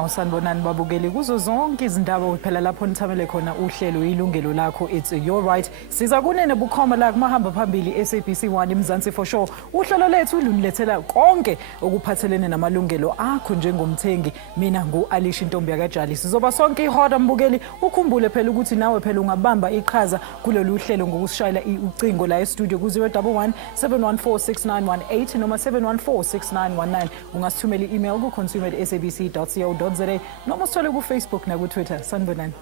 Awusanibonani babukeli kuzo zonke izindaba phela lapho nithamele khona uhlelo Yilungelo Lakho, it's your right. Siza kunene bukhoma la kumahamba phambili SABC 1 Mzansi for sure. Uhlelo lethu lunilethela konke okuphathelene namalungelo akho njengomthengi. Mina ngu-Alish Intombi yakajali. Sizoba sonke ihoda mbukeli. Ukhumbule phela ukuthi nawe phela ungabamba iqhaza kulolu hlelo ngokusishayela ucingo la e-studio ku 011 714 6918 noma 714 6919. Ungasithumela i-email ku consumer@sabc.co.za noma usithole ku Facebook na ku Twitter. Sanibonani.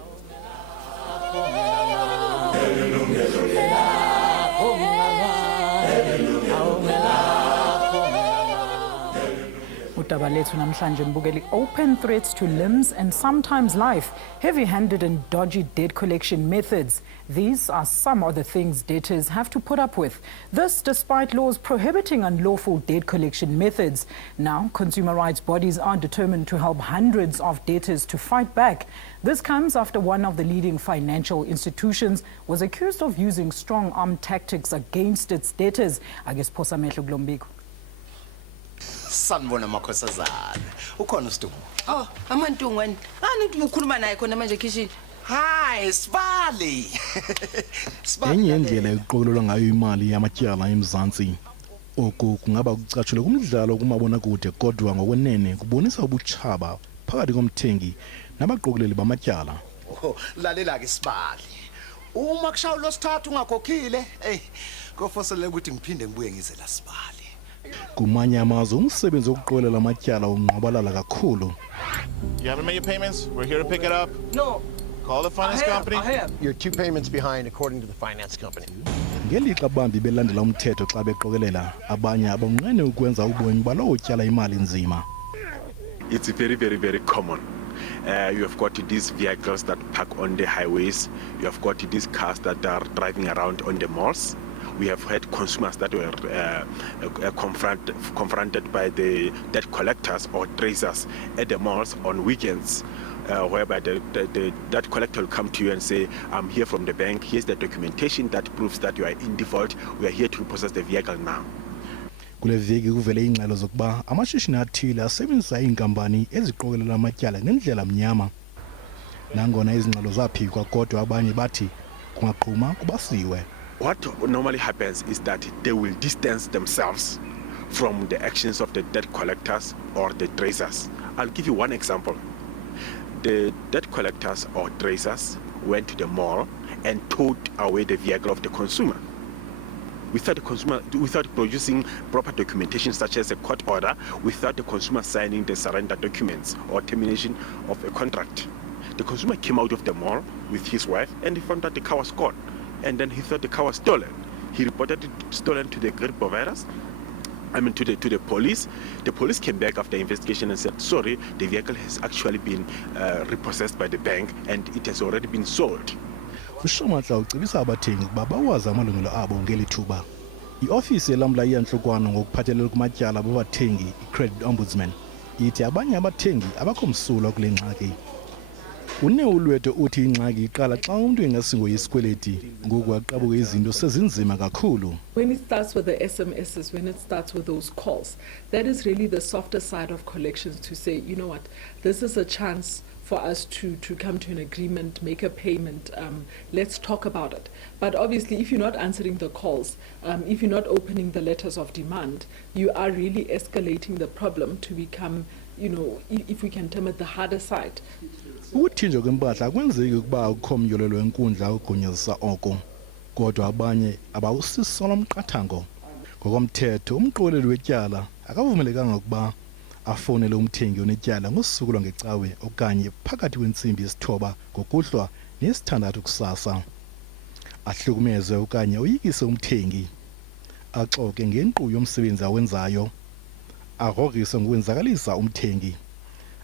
Udaba lethu namhlanje mbukeli, open threats to limbs and sometimes life, heavy-handed and dodgy debt collection methods. These are some of the things debtors have to put up with. This despite laws prohibiting unlawful debt collection methods. Now, consumer rights bodies are determined to help hundreds of debtors to fight back. This comes after one of the leading financial institutions was accused of using strong-arm tactics against its debtors. I guess Phosa Mehlo Glombiko. Sanibona makhosazana. Ukhona uStuku? Oh, amantungwane. Ani ukhuluma naye khona manje kitchen. Hi, Sibali. Enye indlela yokuqokelelwa ngayo imali yamatyala eMzantsi. Oku kungaba ukucatshulwa kumdlalo kumabona kude kodwa ngokwenene kubonisa ubutshaba phakathi komthengi nabaqokeleli bamatyala. Oh, lalela ke Sibali. Uma kushaya losithathu ungakhokhile, kofoselele ukuthi ngiphinde ngibuye ngize la Sibali. Kumanye amazwe umsebenzi wokuqokelela amatyala ungqabalala kakhulu. You haven't made your payments? We're here to pick it up. No. Call the finance company. I have. You're 2 payments behind according to the finance company. Ngelixa abambi belandela umthetho xa beqokelela abanye abonqene ukwenza ubomi balowo tyala imali nzima. It's very common. You have got these vehicles that park on the highways. You have got these cars that are driving around on the malls. We have had consumers that were confronted by the debt collectors or tracers at the malls on weekends, whereby the debt collector will come to you and say, I'm here from the bank, here's the documentation that proves that you are in default, we are here to repossess the vehicle now. Kule veki kuvele ingxelo zokuba amashishini athile asebenzisa iinkampani eziqokelela amatyala ngendlela mnyama. Nangona izingxelo zaphikwa kodwa abanye bathi kungaqhuma kubasiwe. What normally happens is that they will distance themselves from the actions of the debt collectors or the tracers. I'll give you one example. The debt collectors or tracers went to the mall and towed away the vehicle of the consumer. Without producing proper documentation such as a court order, without the consumer signing the surrender documents or termination of a contract. The consumer came out of the mall with his wife and he found that the car was gone. And then he thought the car was stolen. He reported it stolen to the credit providers, to the police. The police came back after investigation and said, sorry, the vehicle has actually been repossessed by the bank and it has already been sold. Ushomatla ucebisa abathengi ukuba bawazi amalungelo abo ngelithuba. I-ofisi elamla iyanhlokwana ngokuphathelele kumatyala babathengi, i-Credit Ombudsman, ithi abanye abathengi abakho msulwa kule ngxaki. Uneulweto uthi ingxaki iqala xa umuntu engasingo yisikweleti ngoku aqabuke izinto sezinzima kakhulu. When it starts with the SMSs, when it starts with those calls, that is really the softer side of collections to say, you know what, this is a chance for us to come to an agreement, make a payment, let's talk about it. But obviously, if you're not answering the calls, if you're not opening the letters of demand, you are really escalating the problem to become, you know, if we can term it, the harder side. Ukuthinjwa kwempahla akwenzeki ukuba ukho myolelo wenkundla ugunyazisa oko, kodwa abanye abawusisola umqathango. Ngokomthetho umqokeleli wetyala akavumelekanga ukuba afonele umthengi onetyala ngosuku lwangecawe okanye phakathi kwentsimbi yesithoba ngokuhlwa nesithandathu kusasa. Ahlukumeze okanye uyikise umthengi, axoke ngenkqubo yomsebenzi awenzayo, arogise ngokwenzakalisa umthengi,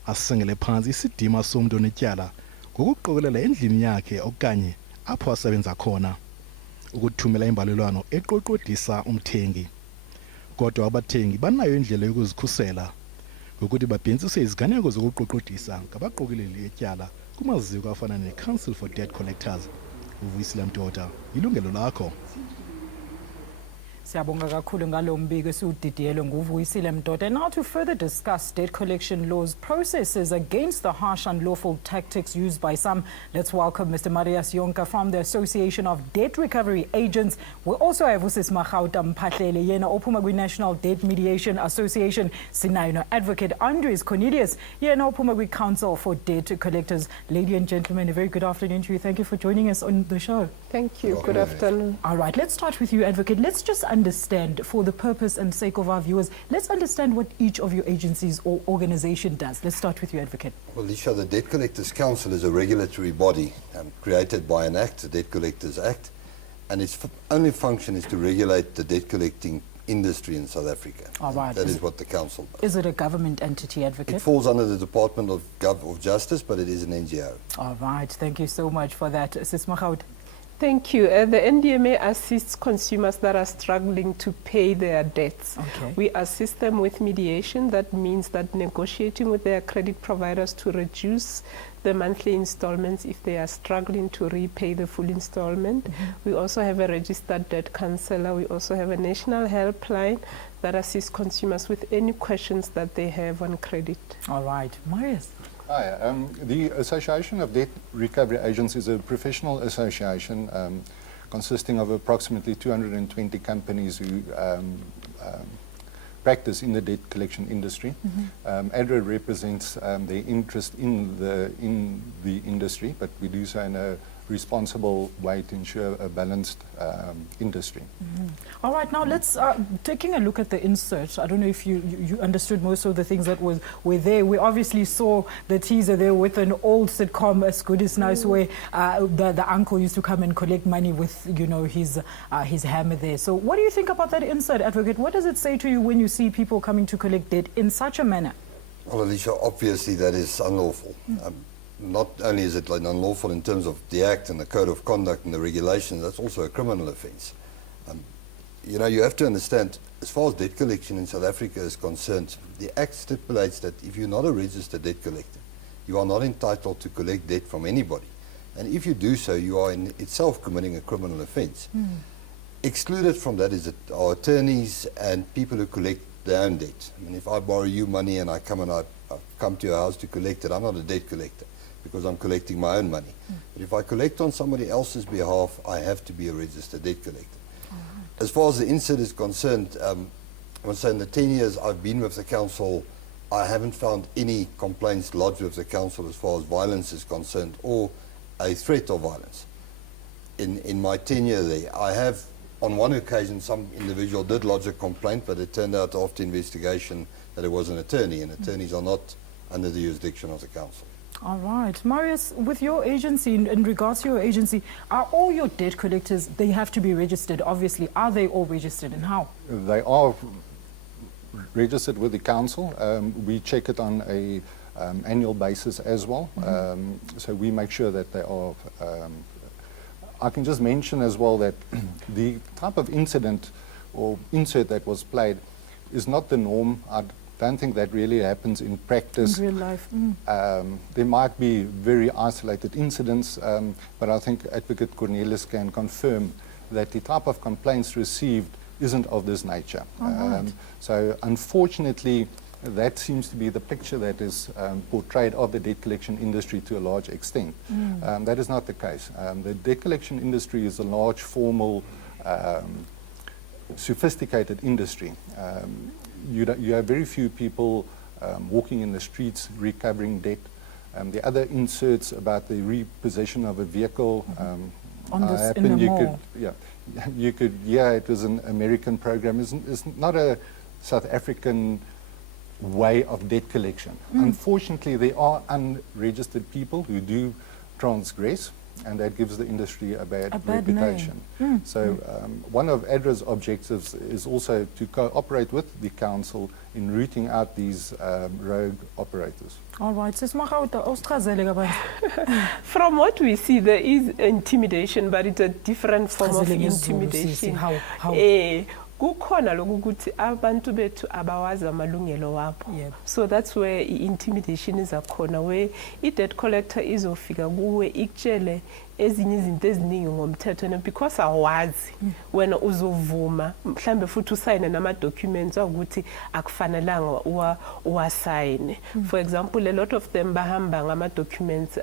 asengele phansi isidima somuntu onetyala ngokuqokelela endlini yakhe okanye apho asebenza khona, ukuthumela imbalelwano eqoqodisa umthengi. Kodwa abathengi banayo indlela yokuzikhusela ngokuthi babhentsise iziganeko zokuqoqodisa ngabaqokeleli etyala kumaziko afana ne-Council for Debt Collectors. Uvuyisile Mdoda, Yilungelo Lakho. Siyabonga kakhulu ngalo mbiko esiwudidiyelwe nguVuyisile Mdoda. Now to further discuss debt collection laws processes against the harsh unlawful tactics used by some, let's welcome Mr. Marius Yonka from the Association of Debt Recovery Agents. We also have Usis Mahauta Mphahlele yena ophuma kwi-National Debt Mediation Association. Sinayo no Advocate Andres Cornelius yena ophuma kwi-Council for Debt Collectors. Ladies and gentlemen, a very good afternoon to you. Thank you for joining us on the show. Thank you. Good afternoon. All right, let's start with you, Advocate. Let's just understand, for the purpose and sake of our viewers, let's understand what each of your agencies or organization does. Let's start with you, Advocate. Well, Lisha, the Debt Collectors Council is a regulatory body created by an act, the Debt Collectors Act, and its only function is to regulate the debt collecting industry in South Africa. All right. That is what the council does. Is it a government entity, Advocate? It falls under the Department of Justice, but it is an NGO. All right, thank you so much for that. Sis Mahout. Thank you. The NDMA assists consumers that are struggling to pay their debts. Okay. We assist them with mediation. That means that negotiating with their credit providers to reduce the monthly installments if they are struggling to repay the full installment. We also have a registered debt counselor. We also have a national helpline that assists consumers with any questions that they have on credit. All right, Marius. Hi, the Association of Debt Recovery Agents is a professional association consisting of approximately 220 companies who practice in the debt collection industry. ADRA represents their interest in the industry, but we do so in a responsible way to ensure a balanced industry. All right, now let's, taking a look at the insert, I don't know if you understood most of the things that were there. We obviously saw the teaser there with an old sitcom, As Good As Nice, where the uncle used to come and collect money with, you know, his hammer there. So what do you think about that insert, Advocate? What does it say to you when you see people coming to collect debt in such a manner? Well, Alicia, obviously that is unlawful. Not only is it unlawful in terms of the Act and the Code of Conduct and the regulations, that's also a criminal offence. You know, you have to understand, as far as debt collection in South Africa is concerned, the Act stipulates that if you're not a registered debt collector, you are not entitled to collect debt from anybody. And if you do so, you are in itself committing a criminal offence. Excluded from that is our attorneys and people who collect their own debt. I mean, if I borrow you money and I come to your house to collect it, I'm not a debt collector, because I'm collecting my own money. But if I collect on somebody else's behalf, I have to be a registered debt collector. As far as the insert is concerned, I must say in the 10 years I've been with the council, I haven't found any complaints lodged with the council as far as violence is concerned or a threat of violence. In my tenure there, I have, on one occasion, some individual did lodge a complaint, but it turned out after investigation that it was an attorney, and attorneys are not under the jurisdiction of the council. All right. Marius, with your agency, in regards to your agency, are all your debt collectors, they have to be registered, obviously. Are they all registered, and how? They are registered with the council. We check it on a annual basis as well. So we make sure that they are. I can just mention as well that the type of incident or insert that was played is not the norm. I don't think that really happens in practice. In real life. There might be very isolated incidents, but I think Advocate Cornelius can confirm that the type of complaints received isn't of this nature. So unfortunately, that seems to be the picture that is portrayed of the debt collection industry to a large extent. That is not the case. The debt collection industry is a large, formal, sophisticated industry. You have very few people walking in the streets recovering debt. The other inserts about the repossession of a vehicle happen. You could, it was an American program. It's not a South African way of debt collection. Unfortunately, there are unregistered people who do transgress, and that gives the industry a bad reputation. So one of ADRA's objectives is also to cooperate with the council in rooting out these rogue operators. All right. From what we see, there is intimidation, but it's a different form of intimidation. How? Kukhona lokuthi abantu bethu abawazi amalungelo wabo. So that's where intimidation is akhona, where i-debt collector izofika kuwe ikutshele ezinye izinto eziningi ngomthetho and because awazi wena uzovuma mhlambe futhi usayine nama documents ukuthi akufanelanga uwasayine. For example, a lot of them bahamba ngama documents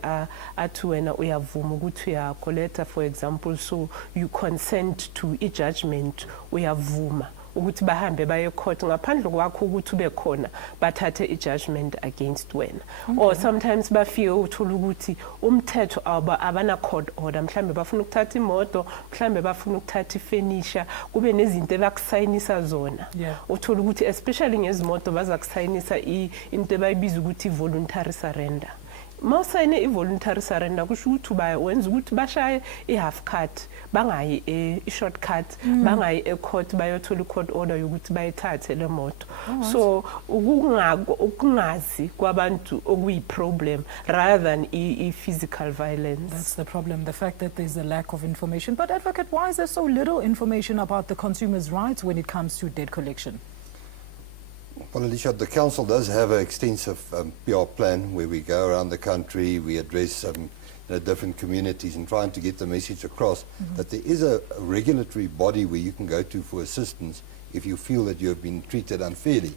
athi wena uyavuma ukuthi uyakoleta, for example, so you consent to a judgment, uyavuma ukuthi bahambe baye court ngaphandle kwakho ukuthi ube khona bathathe i judgment against wena. Or sometimes bafike uthola ukuthi umthetho abana court order, mhlambe bafuna ukuthatha imoto, mhlambe bafuna ukuthatha ifurniture, kube nezinto abakusayinisa zona. Uthola ukuthi especially ngezimoto bazakusayinisa into abayibiza ukuthi voluntary surrender. Mawusayine i-voluntary surrender kusho ukuthi wenza ukuthi bashaye i-half cut, bangayi i-short cut, bangayi e-court bayothola i-court order yokuthi bayithathe le moto. So ukungazi kwabantu okuyi-problem rather than physical violence. That's the problem, the fact that there's a lack of information. But Advocate, why is there so little information about the consumer's rights when it comes to debt collection? Well, Alicia, the council does have an extensive PR plan where we go around the country, we address different communities and trying to get the message across that there is a regulatory body where you can go to for assistance if you feel that you have been treated unfairly.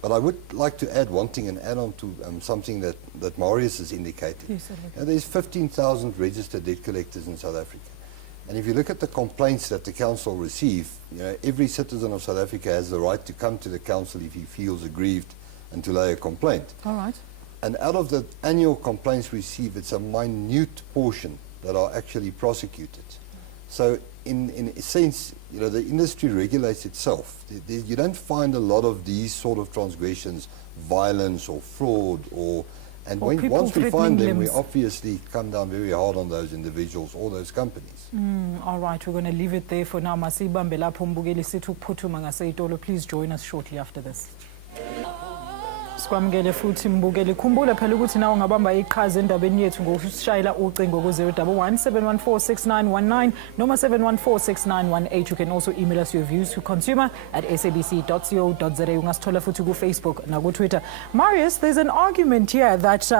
But I would like to add one thing and add on to something that Marius has indicated. Yes, there's 15,000 registered debt collectors in South Africa. And if you look at the complaints that the council receive, every citizen of South Africa has the right to come to the council if he feels aggrieved and to lay a complaint. All right. And out of the annual complaints received, it's a minute portion that are actually prosecuted. So in a sense, the industry regulates itself. You don't find a lot of these sort of transgressions, violence or fraud and once we find them, we obviously come down very hard on those individuals or those companies. All right, we're going to leave it there for now. Masibambe lapho mbukeli sithu phuthuma ngaseitolo. Please join us shortly after this. Sikwamukele futhi mbukeli, khumbula phela ukuthi nawe ungabamba iqhaza endabeni yethu ngokushayela ucingo ku 011 714 6919 noma 714 6918. You can also email us your views to consumer@sabc.co.za. Ungasithola futhi ku Facebook na ku Twitter. Marius, there's an argument here that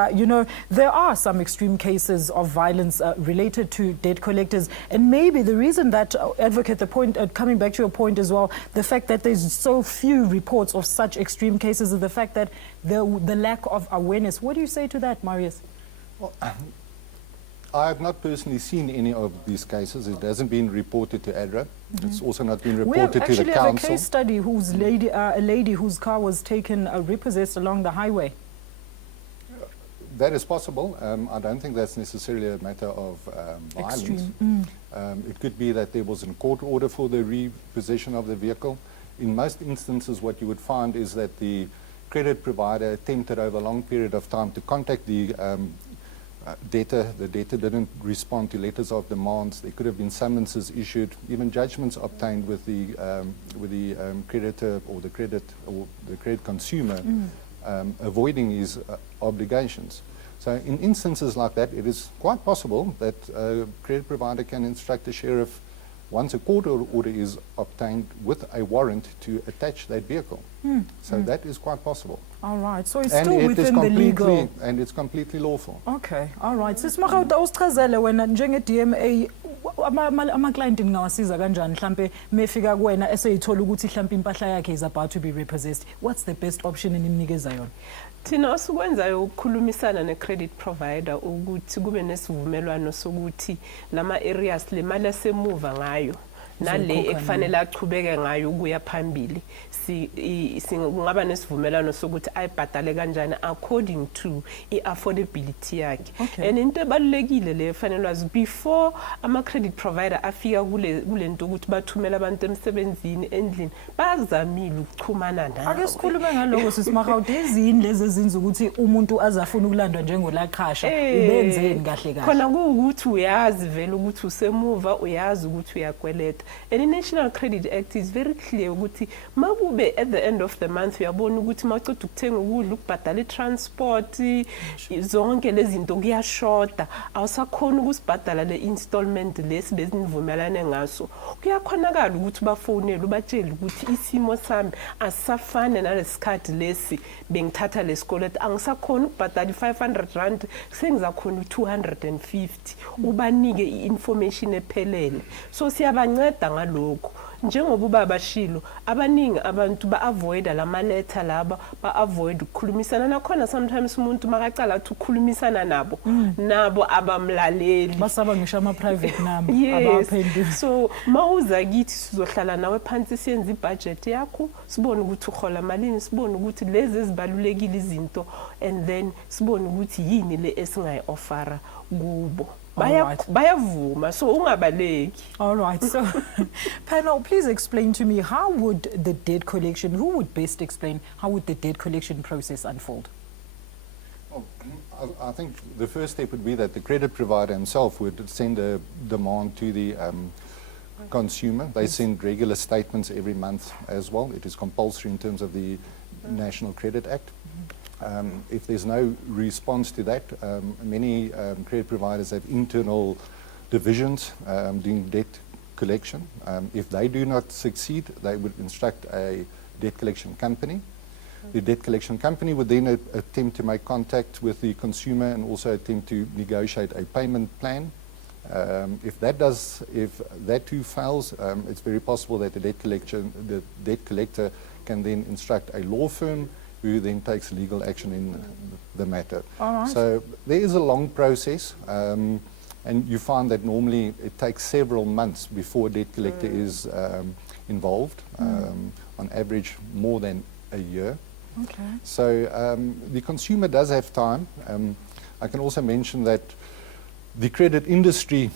there are some extreme cases of violence related to debt collectors, and maybe the reason that Advocate, the point coming back to your point as well, the fact that there's so few reports of such extreme cases is the fact that the lack of awareness. What do you say to that, Marius? Well, I have not personally seen any of these cases. It hasn't been reported to ADRA. It's also not been reported to the council. We have a case study whose a lady whose car was taken repossessed along the highway. That is possible. I don't think that's necessarily a matter of violence. It could be that there was a court order for the repossession of the vehicle. In most instances, what you would find is that the credit provider attempted over a long period of time to contact the debtor. The debtor didn't respond to letters of demands. There could have been summonses issued, even judgments obtained with the creditor or the credit consumer avoiding his obligations. So in instances like that, it is quite possible that a credit provider can instruct the sheriff once a court order is obtained with a warrant to attach that vehicle. So that is quite possible. All right, so it's still within the legal. And it's completely lawful. Okay, all right. Sisimakha usichazele wena njenge-DMA ama-client ngawasiza kanjani mhlambe mefika kuwena eseyithola ukuthi mhlambe impahla yakhe is about to be repossessed. What's the best option enimnikeza yona? Thina osikwenzayo ukukhulumisana ne-credit provider ukuthi kube nesivumelwano sokuthi lama areas le mali esemuva ngayo nale ekufanele achubeke ngayo ukuya phambili singaba nesivumelwano sokuthi ayibhadale kanjani according to i-affordability yakhe. And into ebalulekile le efanele before ama-credit provider afika kule nto ukuthi bathumela abantu emsebenzini endlini bazamile ukuchumana nawe. Ake sikhulume ngaloko sisimaka izini lezi ezinza ukuthi umuntu azafuna ukulandwa njengolaqhasha ubenzeni kahle kahle. Khona ukuthi uyazi vele ukuthi usemuva, uyazi ukuthi uyakweleta. And the National Credit Act is very clear ukuthi makube at the end of the month uyabona ukuthi mawuceda ukuthenga ukudla ukubhadala transport zonke lezi zinto kuyashota awusakhona ukusibhadala le installment lesi bezinivumelane ngaso kuyakhonakala ukuthi bafonele ubatshela ukuthi isimo sami asafane nalesikhathi lesi bengithatha lesikoloto angisakhona ukubhadala 500 rand sengizakhona 250 ubanike i-information ephelele so siyabanceda ngalokho njengoba ubaba shilo abaningi abantu ba-avoida lama letter laba ba-avoid ukukhulumisana nakhona sometimes umuntu makacala athi ukukhulumisana nabo nabo abamlaleli basaba ngisho ama-private number yes so mawuza kithi sizohlala nawe phansi siyenza ibudget yakho sibone ukuthi uhola malini sibone ukuthi lezi ezibalulekile izinto and then sibone ukuthi yini le esingayi-offera kubo bayavuma so ungabaleki. All right, so panel, please explain to me how would the debt collection, who would best explain how would the debt collection process unfold? Well, I think the first step would be that the credit provider himself would send a demand to the consumer. They send regular statements every month as well. It is compulsory in terms of the National Credit Act. If there's no response to that, many credit providers have internal divisions doing debt collection. If they do not succeed, they would instruct a debt collection company. The debt collection company would then attempt to make contact with the consumer and also attempt to negotiate a payment plan. If that too fails, it's very possible that the debt collector can then instruct a law firm who then takes legal action in the matter. All right. So there is a long process, and you find that normally it takes several months before a debt collector is involved, on average more than a year. Okay. So the consumer does have time. I can also mention that the credit industry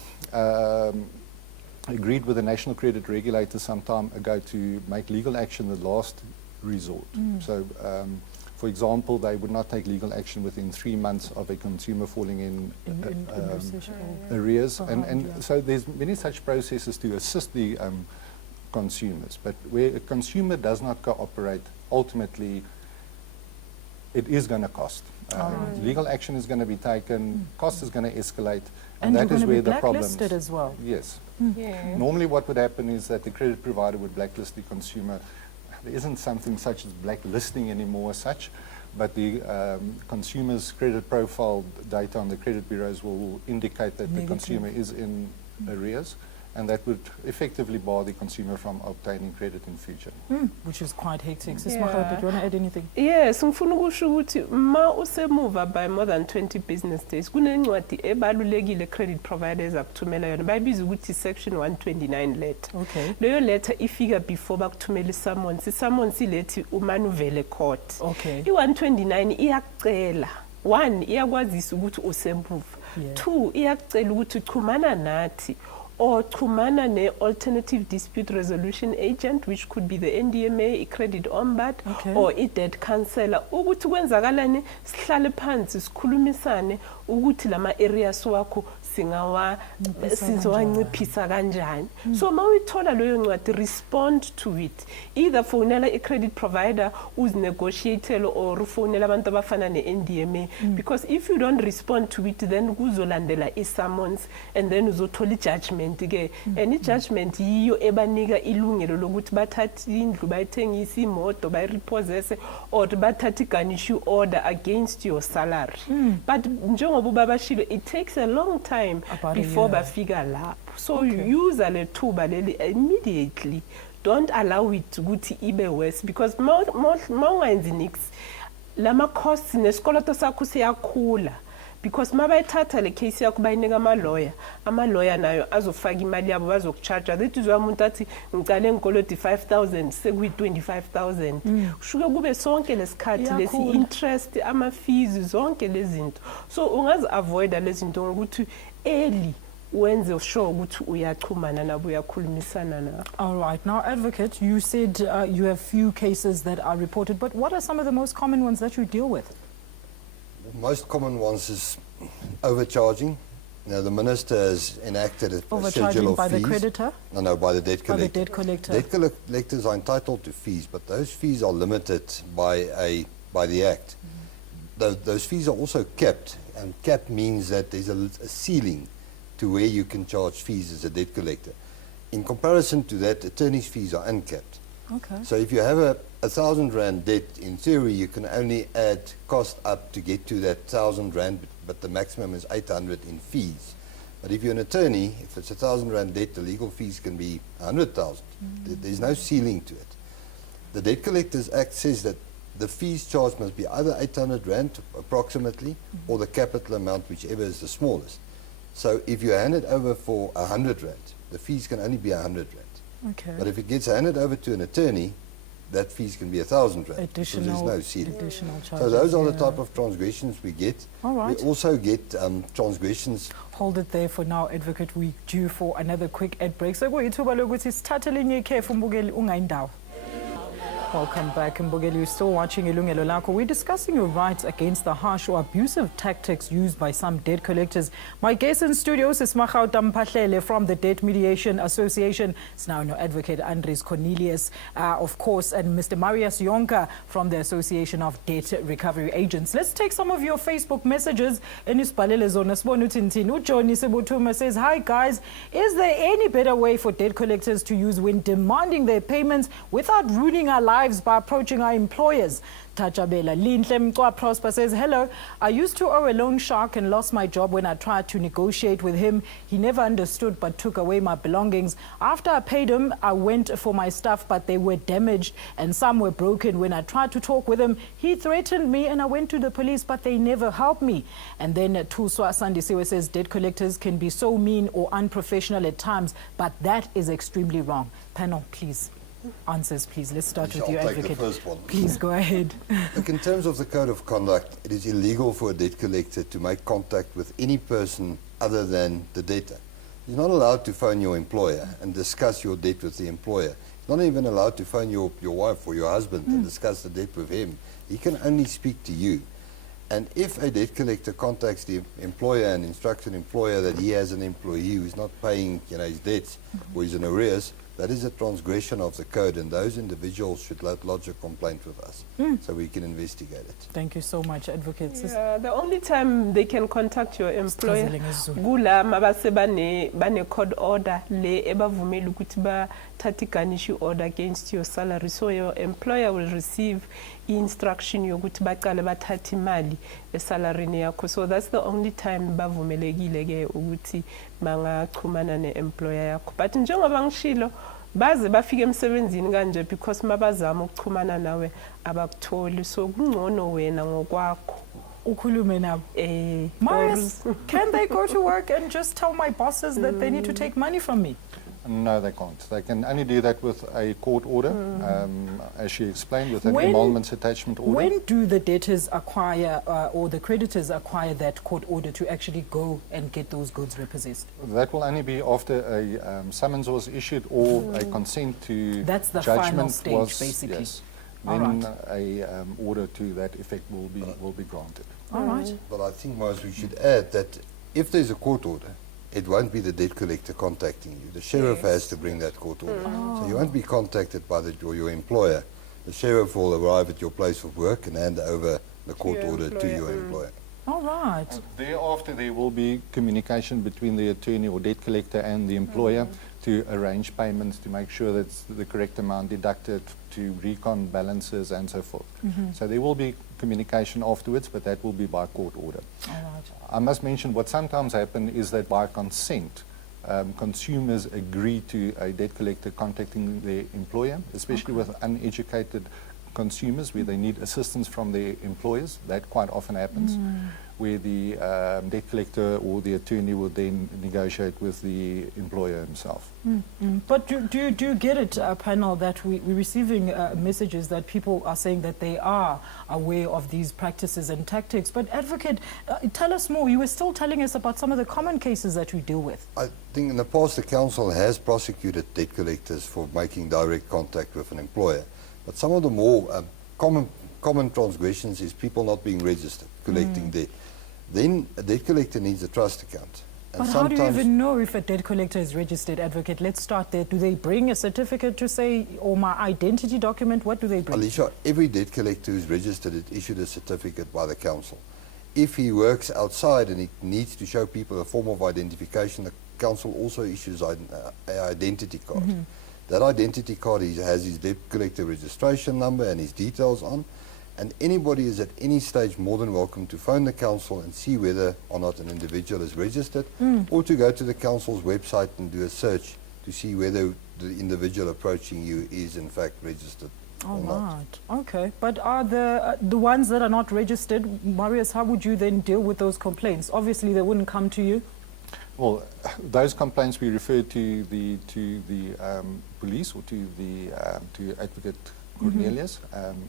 agreed with the National Credit Regulator some time ago to make legal action the last resort. So, for example, they would not take legal action within 3 months of a consumer falling in arrears. And so there's many such processes to assist the consumers. But where a consumer does not cooperate, ultimately, it is going to cost. Legal action is going to be taken, cost is going to escalate, and that is where the problem is. As well. Yes. Normally what would happen is that the credit provider would blacklist the consumer. There isn't something such as blacklisting anymore as such, but the consumer's credit profile data on the credit bureaus will indicate that the consumer is in arrears, and that would effectively bar the consumer from obtaining credit in future. Which is quite hectic. Sis Magala, did you want to add anything? Yes, ngifuna ukusho ukuthi ma usemuva by more than 20 business days kunencwadi ebalulekile credit providers akuthumela yona bayibiza ukuthi section 129 letter. Okay. Leyo letter ifika before bakuthumela isummons ilethi umanuvele court. Okay. I-129 iyakucela 1 iyakwazisa ukuthi usemuva. 2 iyakucela ukuthi uchumana nathi or chumana ne alternative dispute resolution agent, which could be the NDMA, credit ombud, or debt counselor. Ukuthi kwenzakalani sihlale phansi sikhulumisane ukuthi lama areas wakho sizowanciphisa kanjani. So mawuyithola leyo ncwadi, respond to it. Either fonela i-credit provider uzinegotiatele or ufonela abantu abafana ne-NDMA. Because if you don't respond to it, then kuzolandela i-summons and then uzothola i-judgment ke. And i-judgment yiyo ebanika ilungelo lokuthi bathathe indlu bayithengise imoto bayirepossesse or bathathe i-garnish order against your salary. But njengoba ubaba shilo, it takes a long time before bafika lapho. So use le thuba leli immediately. Don't allow it ukuthi ibe worse, because mawungenzi nix lama costs nesikoloto sakho siyakhula. Because mabayithatha le case yakho bayinika ama-lawyer nayo azofaka imali yabo bazokucharge. That is why umuntu athi ngicale ngikoloti 5,000 sekuyi-25,000. Kushuke kube sonke lesikhathi lesi interest, ama-fees, zonke lezi zinto. So ungazi-avoida lezi zinto ngokuthi early wenze sure ukuthi uyachumana nabo uyakhulumisana nabo. All right. Now, Advocate, you said you have few cases that are reported, but what are some of the most common ones that you deal with? The most common ones is overcharging, Now, the minister has enacted a Overcharging schedule of by fees. the creditor? No, by the debt By the collector. debt collector. Debt collectors are entitled to fees, but those fees are limited by the Act. Those fees are also capped, and capped means that there's a ceiling to where you can charge fees as a debt collector. In comparison to that, attorney's fees are uncapped. Okay. So if you have a 1,000 rand debt, in theory, you can only add cost up to get to that 1,000 rand, but the maximum is 800 in fees. But if you're an attorney, if it's 1,000 rand debt, the legal fees can be 100,000. There's no ceiling to it. The Debt Collectors Act says that the fees charged must be either 800 rand approximately, or the capital amount, whichever is the smallest. So if you hand it over for 100 rand, the fees can only be 100 rand. Okay. But if it gets handed over to an attorney, that fees can be 1,000 rand. Additional, so there's no ceiling. additional charges. So those are the yeah. type of transgressions we get. All right. We also get transgressions. Hold it there for now, Advocate. We due for another quick ad break. So kuyithuba lokuthi sithathe linye ikhefu mbukeli ungayindawo. Welcome back, Mbogeli. You're still watching Yilungelo Lakho. We're discussing your rights against the harsh or abusive tactics used by some debt collectors. My guest in studio is Mahauta Mpahlele from the Debt Mediation Association. It's now no Advocate Andres Cornelius, of course, and Mr. Marius Yonka from the Association of Debt Recovery Agents. Let's take some of your Facebook messages. Johnny Sebutuma says, hi guys, is there any better way for debt collectors to use when demanding their payments without ruining our lives by approaching our employers? Tachabela Lintle Mkwa Prosper says, hello, I used to owe a loan shark and lost my job when I tried to negotiate with him. He never understood but took away my belongings. After I paid him, I went for my stuff, but they were damaged and some were broken. When I tried to talk with him, he threatened me and I went to the police, but they never helped me. And then Tuswa Sandisiwe says, debt collectors can be so mean or unprofessional at times, but that is extremely wrong. Panel, please. Answers, please. Let's start with you, I'll take Advocate. the first one. Please go ahead. Look, in terms of the Code of Conduct, it is illegal for a debt collector to make contact with any person other than the debtor. He's not allowed to phone your employer and discuss your debt with the employer. He's not even allowed to phone your wife or your husband and discuss the debt with him. He can only speak to you. And if a debt collector contacts the employer and instructs an employer that he has an employee who is not paying his debts or is in arrears, that is a transgression of the code, and those individuals should lodge a complaint with us so we can investigate it. Thank you so much, Advocate. Yeah, the only time they can contact your employer gula mabase bane court order le ebavumela ukuthi bathathe garnish order against your salary, so your employer will receive instruction yokuthi baqale bathathe imali esalarini yakho. So that's the only time bavumelekile ke ukuthi bangachumana ne-employer yakho. But njengoba ngishilo baze bafike emsebenzini kanje because mabazama ukuchumana nawe abakutholi, so kungcono wena ngokwakho ukhulume nabo. Marius, can they go to work and just tell my bosses that they need to take money from me? No, they can't. They can only do that with a court order, as she explained, with an emoluments attachment order. When do the debtors acquire or the creditors acquire that court order to actually go and get those goods repossessed? That will only be after a summons was issued or a consent to That's the judgment final stage, was, basically. Yes. All Then right. a order to that effect will be granted. All right. But I think, Miles, we should add that if there's a court order, it won't be the debt collector contacting you. The sheriff has to bring that court order. So you won't be contacted by your employer. The sheriff will arrive at your place of work and hand over the court order to your employer. All right. Thereafter, there will be communication between the attorney or debt collector and the employer to arrange payments, to make sure that the correct amount deducted, to recon balances and so forth. So there will be communication afterwards, but that will be by court order. All right. I must mention what sometimes happens is that by consent, consumers agree to a debt collector contacting their employer, especially with uneducated consumers where they need assistance from their employers. That quite often happens, where the debt collector or the attorney will then negotiate with the employer himself. But do you get it, panel, that we're receiving messages that people are saying that they are aware of these practices and tactics? But Advocate, tell us more. You were still telling us about some of the common cases that we deal with. I think in the past the council has prosecuted debt collectors for making direct contact with an employer. But some of the more common transgressions is people not being registered, collecting debt. Then a debt collector needs a trust account. But how do you even know if a debt collector is registered, advocate? Let's start there. Do they bring a certificate to say, or my identity document? What do they bring? Alicia, every debt collector who's registered is issued a certificate by the council. If he works outside and he needs to show people a form of identification, the council also issues an identity card. That identity card has his debt collector registration number and his details on. And anybody is at any stage more than welcome to phone the council and see whether or not an individual is registered, or to go to the council's website and do a search to see whether the individual approaching you is in fact registered or not. Right. Okay. But are the ones that are not registered, Marius, how would you then deal with those complaints? Obviously, they wouldn't come to you. Well, those complaints we refer to the police or to Advocate Cornelius,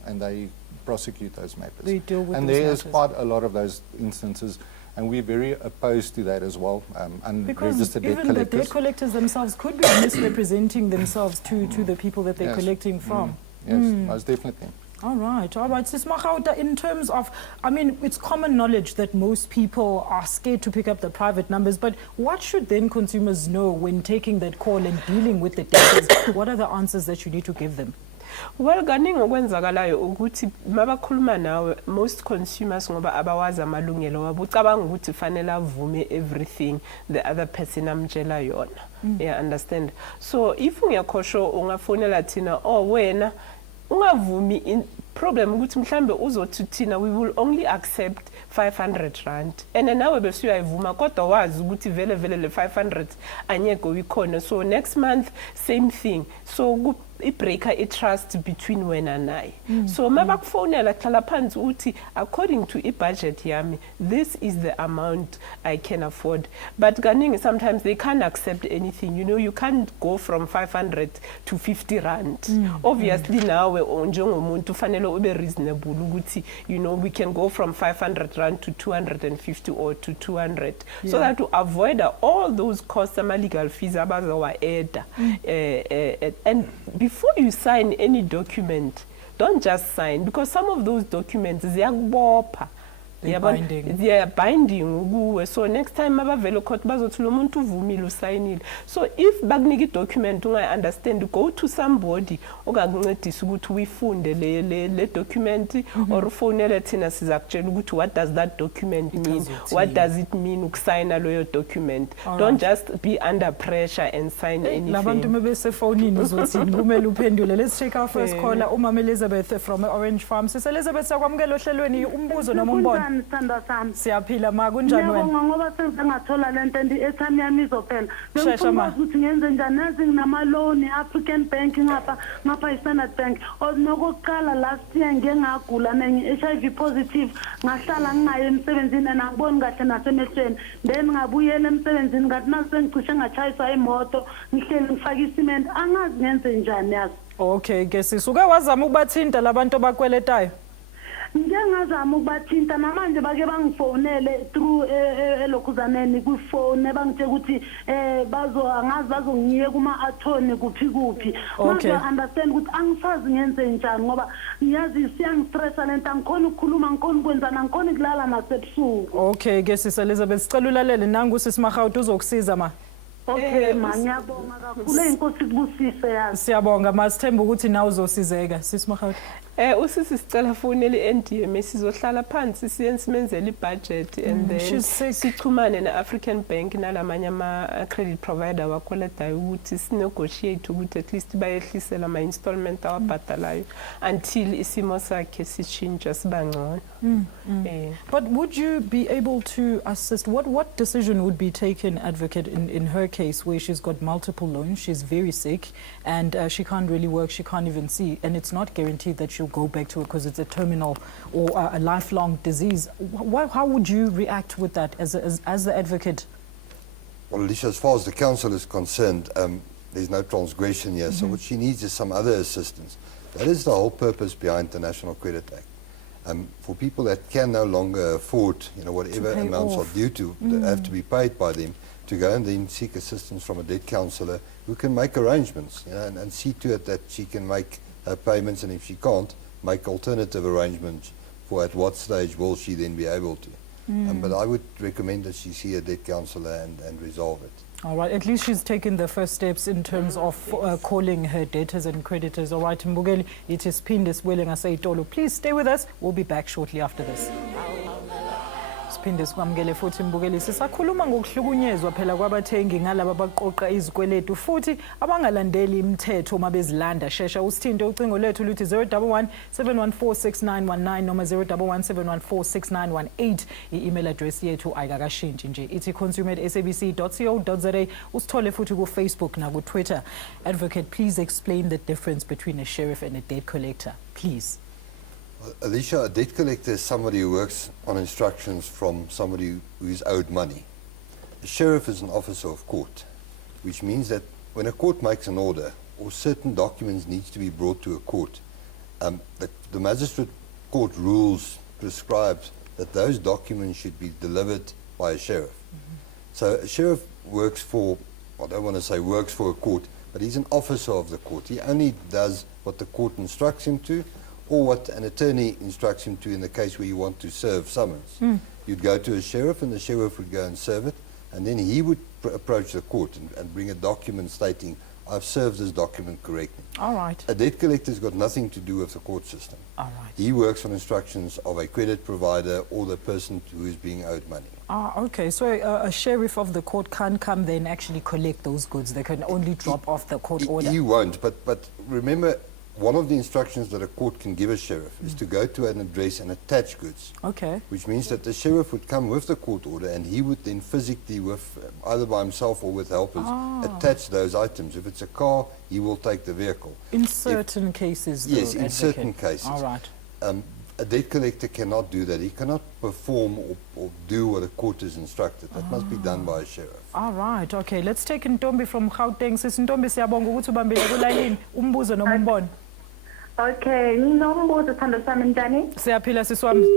and they prosecute those matters. They deal with and those there's matters. quite a lot of those instances, and we're very opposed to that as well. Because Unregistered debt even the collectors. debt collectors themselves could be misrepresenting themselves to the people that they're Yes. collecting from. Yes, most definitely. All right, all right. Sis Magauta, in terms of, I mean, it's common knowledge that most people are scared to pick up the private numbers, but what should then consumers know when taking that call and dealing with the debtors? What are the answers that you need to give them? Well, kaningi okwenzakalayo ukuthi mabakhuluma nawe, most consumers ngoba abawazi amalungelo wabo ucabanga ukuthi fanele avume everything the other person amtshela yona. Yeah, understand. So if ungakhosho ungafonela thina wena ungavumi in problem ukuthi mhlambe uzothi thina we will only accept 500 rand and nawe bese uyayivuma kodwa wazi ukuthi vele le 500 anyeke uyikhona, so next month same thing, so i-breaker i-trust between wena naye. So mabakufonela hlala phansi uthi according to i-budget yami this is the amount I can afford, but kaningi sometimes they can't accept anything, you know, you can't go from 500 to 50 rand. Obviously nawe njengomuntu fanele ube reasonable ukuthi, you know, we can go from 500 rand to 250 or to 200, so that to avoid all those costs ama legal fees abazowa add. And before you sign any document, don't just sign, because some of those documents ziyakubopha. They're binding. They are binding. So next time abavelo court bazothi lo muntu uvumile usayinile. So if bakunika document unga understand, go to somebody ongakuncedisa ukuthi uyifunde le document, or ufonele thina sizakutshela ukuthi what does that document mean, what does it mean ukusayina loyo document. Don't just be under pressure and sign anything. Labantu mebese fonini uzothini kumele uphendule. Let's check our first caller, Umama Elizabeth from Orange Farm. Sis Elizabeth, sakwamukela ohlelweni umbuzo noma umbono. Siyaphila ma kunjani wena? Ngiyabonga ngoba sengathola lento etime yami izophela. Shesha ma. Ukuthi ngenze njani nazi nginama loan African Bank ngapha iStandard Bank. Nokuqala last year ngengagula HIV positive, ngahlala ngingaye emsebenzini angiboni kahle nasemehlweni. Then ngabuyela emsebenzini ngathi nasengicishe ngachayisa imoto, ngihleli ngifaka isiment, angazi ngenze njani yazi. Okay, ke sisuke wazama ukubathinta labantu abakweletayo. Ngiyangazama ukubathinta namanje bake bangifonele through elokhuzaneni kwifone bangithe ukuthi angazi bazongiye kuma attorney kuphi. Okay. Manje understand ukuthi angisazi ngenze njani ngoba ngiyazi siyangistressa lento, angikhona ukukhuluma, angikhona ukwenzana, angikhona ukulala nasebusuku. Okay, ke sis Elizabeth, sicela ulalele nangu sis Magauta uzokusiza ma. Okay, ngiyabonga kakhulu, inkosi kubusise yazi. Siyabonga masithemba ukuthi nawe uzosizeka sis Magauta. Usisi sicela fonele NDM sizohlala phansi siyensimenzele ibudget and then sichumane na-African Bank nalamanye ama-credit provider wakoletayo ukuthi sinegotiate ukuthi at least bayehlisela ama-installment awabhadalayo until isimo sakhe sichinja siba ngcono. But would you be able to assist? What decision would be taken, advocate, in her case where she's got multiple loans, she's very sick, and she can't really work, she can't even see, and it's not guaranteed that she'll go back to it because it's a terminal or a lifelong disease? How would you react with that as the advocate? Well, Alicia, as far as the council is concerned, there's no transgression here, so what she needs is some other assistance. That is the whole purpose behind the National Credit Act. For people that can no longer afford, you know, whatever amounts are due to, that have to be paid by them, to go and then seek assistance from a debt counsellor who can make arrangements, you know, and see to it that she can make her payments, and if she can't, make alternative arrangements for at what stage will she then be able to. But I would recommend that she see a debt counsellor and resolve it. All right, at least she's taken the first steps in terms of calling her debtors and creditors. All right, Mbugeli, it is Phinde Sibuele Ngaseyitolo. Please stay with us. We'll be back shortly after this. Siphinde sikwamukele futhi Mbukeli, sisakhuluma ngokuhlukunyezwa phela kwabathengi ngalabo abaqoqa izikweletu futhi abangalandeli imithetho mabezilanda. Shesha usithinte ucingo lethu luthi 011 7146919 noma 011 7146918. I-email address yethu ayikakashintshi nje, ithi consumer@sabc.co.za. usithole futhi ku Facebook na ku Twitter. Advocate, please explain the difference between a sheriff and a debt collector, please. Alicia, a debt collector is somebody who works on instructions from somebody who is owed money. A sheriff is an officer of court, which means that when a court makes an order or certain documents need to be brought to a court, the magistrate court rules prescribes that those documents should be delivered by a sheriff. So a sheriff works for, I don't want to say works for a court, but he's an officer of the court. He only does what the court instructs him to, or what an attorney instructs him to in the case where you want to serve summons. You'd go to a sheriff and the sheriff would go and serve it, and then he would approach the court and bring a document stating, I've served this document correctly. All right. A debt collector's got nothing to do with the court system. All right. He works on instructions of a credit provider or the person who is being owed money. Okay, so a sheriff of the court can't come there and actually collect those goods. They can only drop off the court order. He won't, but remember, one of the instructions that a court can give a sheriff is to go to an address and attach goods. Okay. Which means that the sheriff would come with the court order and he would then physically, with either by himself or with helpers, attach those items. If it's a car, he will take the vehicle. In certain cases, though, yes, in certain cases. All right. A debt collector cannot do that. He cannot perform or do what a court is instructed. That must be done by a sheriff. All right, okay. Let's take Ntombi from Gauteng. Sis Ntombi, siyabonga ukuthi ubambile kulayini. Umbuzo noma umbono? Okay, nginombuzo Thando sami njani? Siyaphila siswami.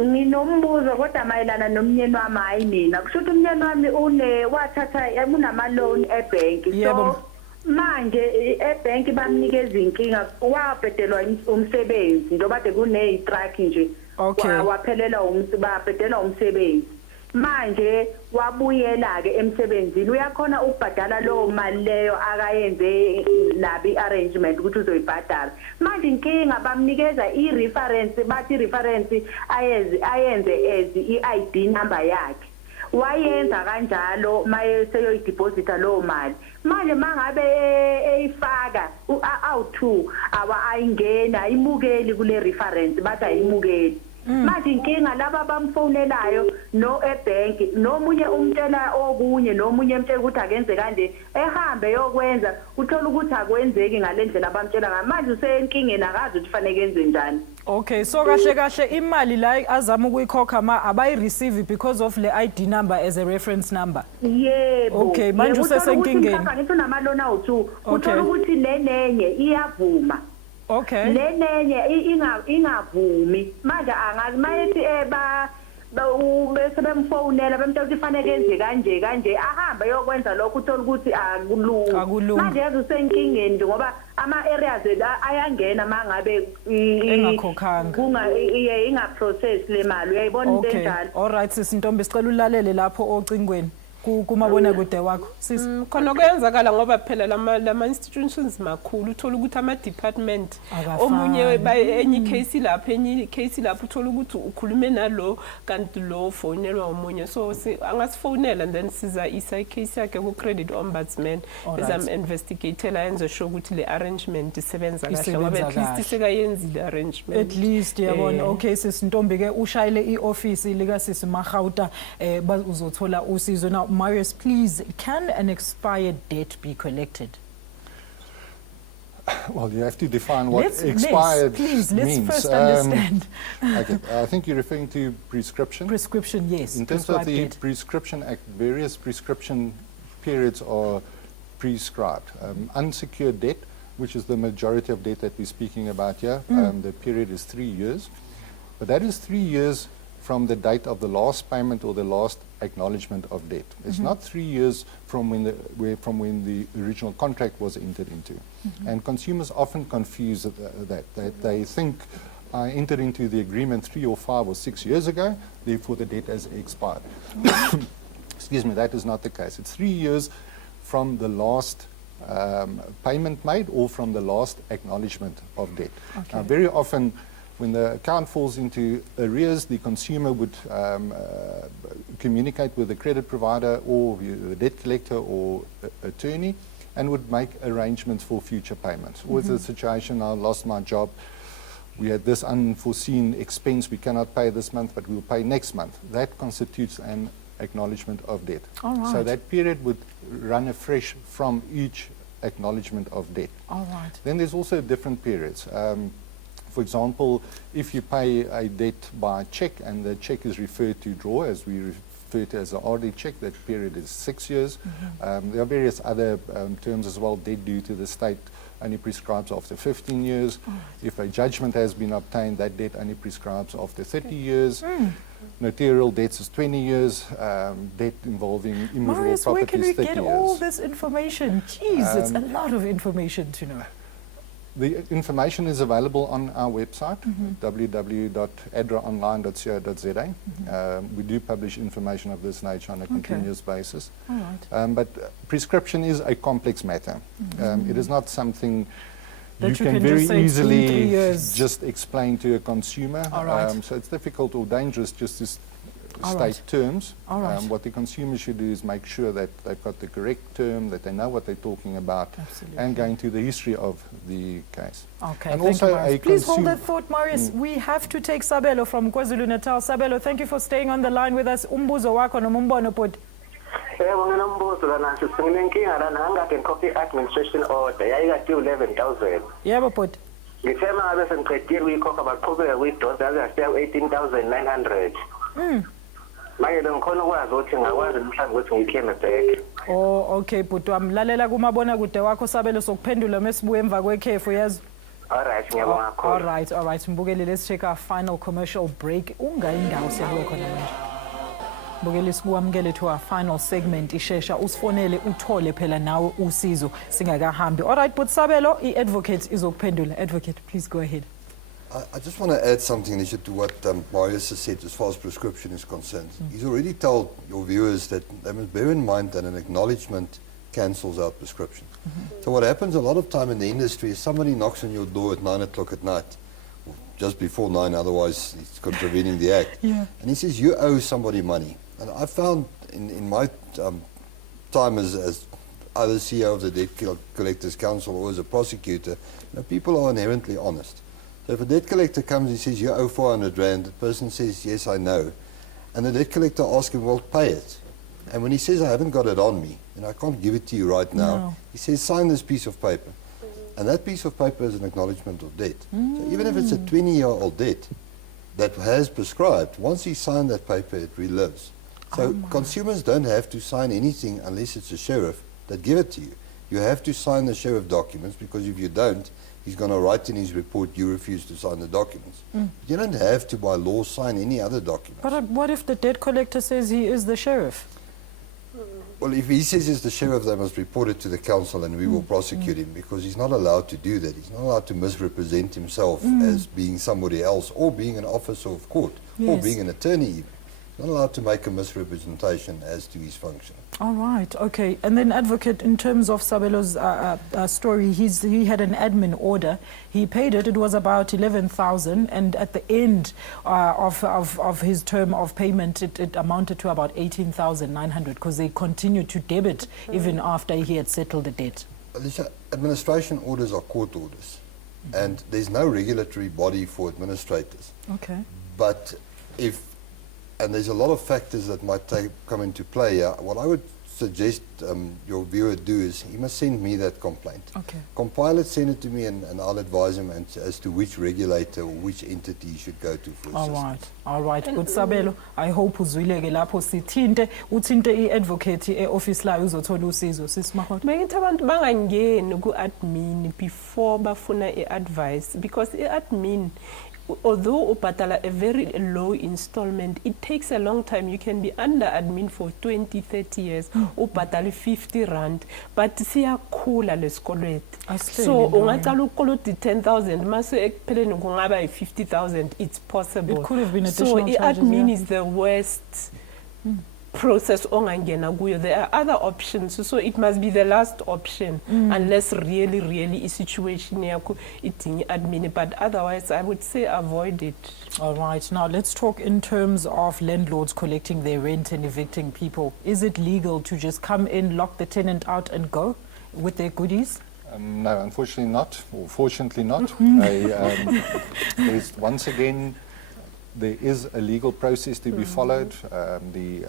Nginombuzo kodwa mayelana nomnyeni wami hayi mina. Kusho ukuthi umnyeni wami wathatha unama-loan ebank. Yebo. Manje ebank bamnikeza inkinga, wabhedelwa umsebenzi njengoba kade kune-strike nje. Okay. Waphelelwa babhedela umsebenzi. Manje wabuyela-ke emsebenzini, uyakhona ukubhadala lowo mali leyo akayenze nabi i-arrangement ukuthi uzoyibhadala. Manje inkinga bamnikeza i-reference, bathi i-reference ayenze as i-ID number yakhe. Wayenza kanjalo maye seyoyideposita lowo mali. Manje mangabe eyifaka u-2 ayingena ayimukeli kule reference, bathi ayimukeli. Manje inkinga laba bamfonelayo no ebank nomunye umtshela okunye nomunye emtshela ukuthi akenze kanje ehambe yokwenza uthola ukuthi akwenzeki ngalendlela abamtshela ngayo. Manje usenkingeni akazi ukuthi fanele kenze njani. Okay, so kahle imali la azama ukuyikhokha ma abayi-receive because of le ID number as a reference number. Yebo. Okay, manje usesenkingeni. Ngithi unama-loan awu-2 uthola ukuthi lenenye iyavuma. Okay. Lenenye ingavumi. Manje angazi mayethi bese bemfonela bemtshela ukuthi fanele kenze kanje ahambe yokwenza lokho uthola ukuthi akulungi. Manje yazi usenkingeni nje ngoba ama-areas ayangena mangabe engakhokhanga inga-process le mali, uyayibona into enjalo. All right, sisi Ntombi, sicela ulalele lapho ocingweni kumabona kude wakho. Khona kuyenzakala ngoba phela lama institutions makhulu, uthola ukuthi ama department omunye enye case lapho enye case lapho uthola ukuthi ukhulume nalo kanti lo fonelwa umunye, so angasifonela and then siza isa case yakhe ku credit ombudsman bezam investigatela yenze sure ukuthi le arrangement isebenza kahle ngoba at least sekayenzile arrangement. At least yabona. Okay, sisi Ntombi ke ushayile ioffice lika sisi Magauta uzothola usizo. Now Marius, please, can an expired debt be collected? Well, you have to define what expired means. Let's first understand. Okay, I think you're referring to prescription. Prescription, yes. In terms of the Prescription Act, various prescription periods are prescribed. Unsecured debt, which is the majority of debt that we're speaking about here, the period is 3 years. But that is 3 years from the date of the last payment or the last acknowledgement of debt. It's not 3 years from when the original contract was entered into. And consumers often confuse that they think I entered into the agreement 3 or 5 or 6 years ago, therefore the debt has expired. Excuse me, that is not the case. It's 3 years from the last payment made or from the last acknowledgement of debt. Okay. Now, very often when the account falls into arrears, the consumer would communicate with the credit provider or the debt collector or attorney and would make arrangements for future payments. With the situation, I lost my job, we had this unforeseen expense, we cannot pay this month, but we'll pay next month. That constitutes an acknowledgement of debt. All right. So that period would run afresh from each acknowledgement of debt. All right. Then there's also different periods. For example, if you pay a debt by check and the check is referred to draw, as we refer to as a RD check, that period is 6 years. There are various other terms as well. Debt due to the state only prescribes after 15 years. If a judgment has been obtained, that debt only prescribes after 30 years. Notarial debts is 20 years. Debt involving immovable Marius, where property can we is 30 get years. all this information? Jeez, it's a lot of information to know. The information is available on our website, www.adraonline.co.za. We do publish information of this nature on a continuous basis. All right. But prescription is a complex matter. It is not something That you you can can very just say 2-3 easily years. just explain to a consumer. All right. So it's difficult or dangerous just to All state right. terms. All right. What the consumer should do is make sure that they've got the correct term, that they know what they're talking about, Absolutely. and go into the history of the case. Okay, And thank also you, Marius. a Please hold consumer- that thought, Marius. We have to take Sabelo from KwaZulu-Natal. Sabelo, thank you for staying on the line with us. Umbuzo wako nomumbono bhuti. Yebo nginombuzo lana sinenkinga lana angake copy administration order yayikade 11,000. Yebo bhuti. Ngithe ngabe sengiqedile ukuyikhokha baqhubeka kuyidosa yaze yasiya 18,900. Manje bengikhona ukwazi ukuthi ngakwazi mhlawumbe ukuthi ngikheme back. Oh, okay bhuti wami. Lalela kumabona kude wakho Sabelo sokuphendula mesibuye emva kwekhefu yazi. Alright, ngiyabonga kakhulu. All right. Mbukeli, let's take our final commercial break. Ungayindawo siyabuya khona manje. Mbukeli, sikwamukele to our final segment ishesha usifonele uthole phela nawe usizo singakahambi. All right, but Sabelo, i-advocate izokuphendula. Advocate, please go ahead. I just want to add something, Nisha, to what Marius has said as far as prescription is concerned. He's already told your viewers that they must bear in mind that an acknowledgement cancels out prescription. So what happens a lot of time in the industry is somebody knocks on your door at 9 o'clock at night, or just before 9, otherwise it's contravening the act. Yeah. And he says, you owe somebody money. And I found in my time as either CEO of the Debt Collectors Council or as a prosecutor, people are inherently honest. So if a debt collector comes and says, you owe 400 Rand, the person says, yes, I know. And the debt collector asks him, well, pay it. And when he says, I haven't got it on me, and I can't give it to you right now, No. he says, sign this piece of paper. And that piece of paper is an acknowledgement of debt. So even if it's a 20-year-old debt that has prescribed, once he signed that paper, it relives. So consumers don't have to sign anything unless it's a sheriff that give it to you. You have to sign the sheriff documents, because if you don't, he's going to write in his report, you refuse to sign the documents. You don't have to, by law, sign any other document. But what if the debt collector says he is the sheriff? Well, if he says he's the sheriff, they must report it to the council and we will prosecute him, because he's not allowed to do that. He's not allowed to misrepresent himself as being somebody else, or being an officer of court, or Yes. being an attorney even. He's not allowed to make a misrepresentation as to his function. All right, okay. And then, Advocate, in terms of Sabelo's story, he had an admin order. He paid it. It was about 11,000, and at the end of his term of payment, it amounted to about 18,900, because they continued to debit even after he had settled the debt. Alicia, administration orders are court orders, and there's no regulatory body for administrators. Okay. But and there's a lot of factors that might come into play here. What I would suggest your viewer do is he must send me that complaint. Okay. Compile it, send it to me, and I'll advise him as to which regulator or which entity he should go to for assistance. All right. Good, Sabelo. I hope uzwileke lapho sithinte uthinte i-advocate e-office layo uzothola usizo. Sisimahot. Bengithi abantu bangangeni ku-admin before bafuna i-advice, because i-admin although upatala a very low installment, it takes a long time. You can be under admin for 20, 30 years, upatali 50 rand, but siya kula leskolwet. So ungatala ukoloti 10,000, maso ekpeleni kungaba 50,000, it's possible. It could have been additional so charges, admin is the worst process ongangena kuyo. There are other options, so it must be the last option unless really a situation yakho idinga admin, but otherwise I would say avoid it. All right, now let's talk in terms of landlords collecting their rent and evicting people. Is it legal to just come in, lock the tenant out and go with their goodies? No, unfortunately not, or fortunately not. There's, once again, there is a legal process to be followed. The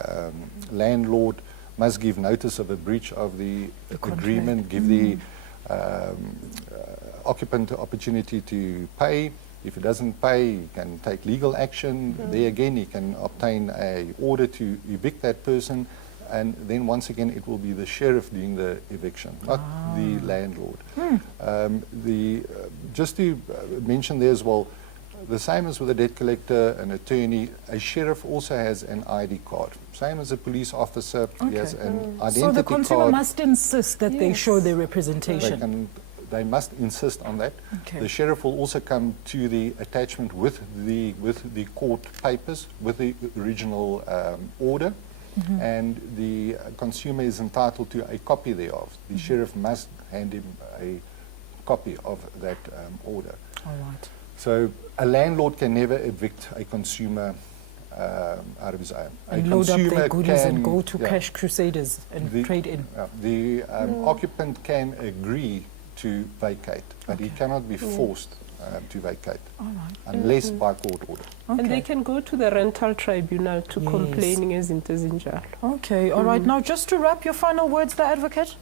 landlord must give notice of a breach of the agreement, give the occupant the opportunity to pay. If he doesn't pay, he can take legal action. There again, he can obtain an order to evict that person, and then once again it will be the sheriff doing the eviction, not the landlord. Just to mention there as well, the same as with a debt collector, an attorney, a sheriff also has an ID card. Same as a police officer, he has an identity card. So the consumer must insist that they show their representation. They must insist on that. The sheriff will also come to the attachment with the court papers, with the original order, and the consumer is entitled to a copy thereof. The sheriff must hand him a copy of that order. All right. So a landlord can never evict a consumer out of his own. And load up their goodies and go to Cash Crusaders and trade in. The occupant can agree to vacate, but he cannot be forced to vacate unless by court order. And they can go to the rental tribunal to complaining as interzinjal. Okay, all right. Now, just to wrap, your final words, the advocate?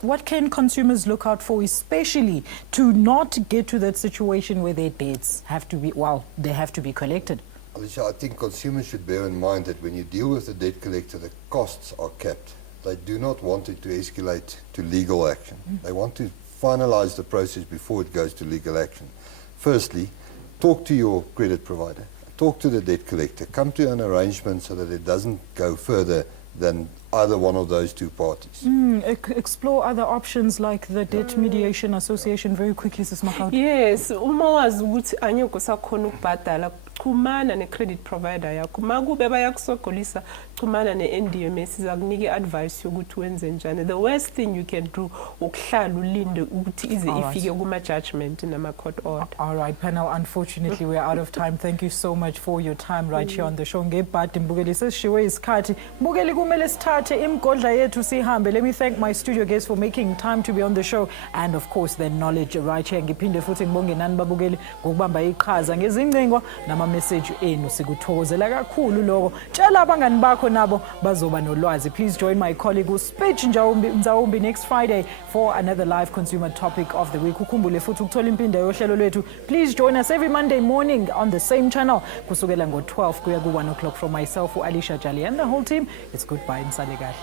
What can consumers look out for, especially to not get to that situation where their debts have to be, they have to be collected? Alicia, I think consumers should bear in mind that when you deal with a debt collector, the costs are capped. They do not want it to escalate to legal action. They want to finalize the process before it goes to legal action. Firstly, talk to your credit provider. Talk to the debt collector. Come to an arrangement so that it doesn't go further than either one of those two parties. Explore other options like the Debt Mediation Association very quickly, Sis Makau. Yes, uma wazi ukuthi anyoko sakhona ukubhadala, xhumana ne-credit provider yakho. Makube bayakusogolisa, xhumana ne-NDMS izakunika advice yokuthi wenze njani. The worst thing you can do ukuhlala ulinde ukuthi ize ifike kuma judgment nama court order. All right, panel, unfortunately we are out of time. Thank you so much for your time right here on the show. Ngebhadi mbukeli sesishiwe isikhathi. Mbukeli kumele sithathe imgodla yethu sihambe. Let me thank my studio guests for making time to be on the show, and of course the knowledge right here. Ngiphinde futhi ngibonge nani babukeli ngokubamba iqhaza ngezingcingo nama message enu, sikuthokozela kakhulu lokho. Tshela abangani bakho nabo bazoba nolwazi. Please join my colleague uSpeech Nzawumbi next Friday for another live consumer topic of the week. Ukhumbule futhi ukuthola impinde yohlelo lwethu. Please join us every Monday morning on the same channel kusukela ngo-12 kuya ku-1 o'clock. From myself, Alicia Jali, and the whole team, it's goodbye and sale kahle.